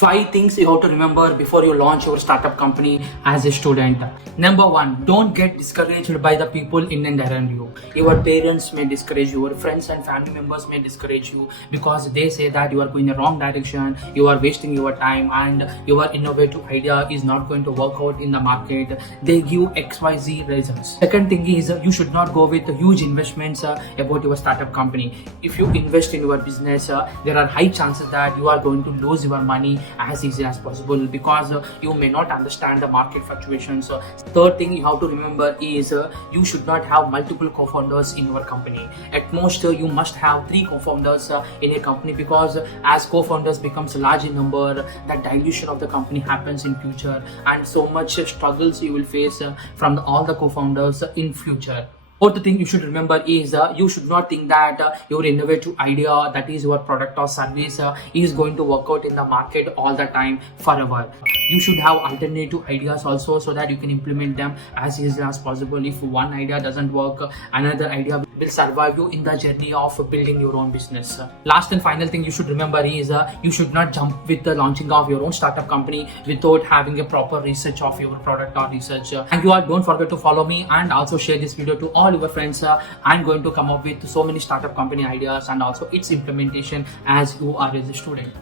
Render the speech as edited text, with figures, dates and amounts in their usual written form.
5 things you have to remember before you launch your startup company as a student. Number 1, don't get discouraged by the people in and around you. Your parents may discourage you, your friends and family members may discourage you because they say that you are going in the wrong direction, you are wasting your time, and your innovative idea is not going to work out in the market. They give XYZ reasons. Second thing is you should not go with huge investments about your startup company. If you invest in your business, there are high chances that you are going to lose your money as easy as possible because you may not understand the market fluctuations. Third thing you have to remember is you should not have multiple co-founders in your company. At most you must have 3 co-founders in a company because as co-founders becomes large in number, the dilution of the company happens in future, and so much struggles you will face from all the co-founders in future. Fourth thing you should remember is you should not think that your innovative idea, that is your product or service, is going to work out in the market all the time forever. You should have alternative ideas also so that you can implement them as easily as possible. If one idea doesn't work, another idea will survive you in the journey of building your own business. Last and final thing you should remember is you should not jump with the launching of your own startup company without having a proper research of your product or research. Thank you all. Don't forget to follow me and also share this video to all your friends. I'm going to come up with so many startup company ideas and also its implementation as you are as a student.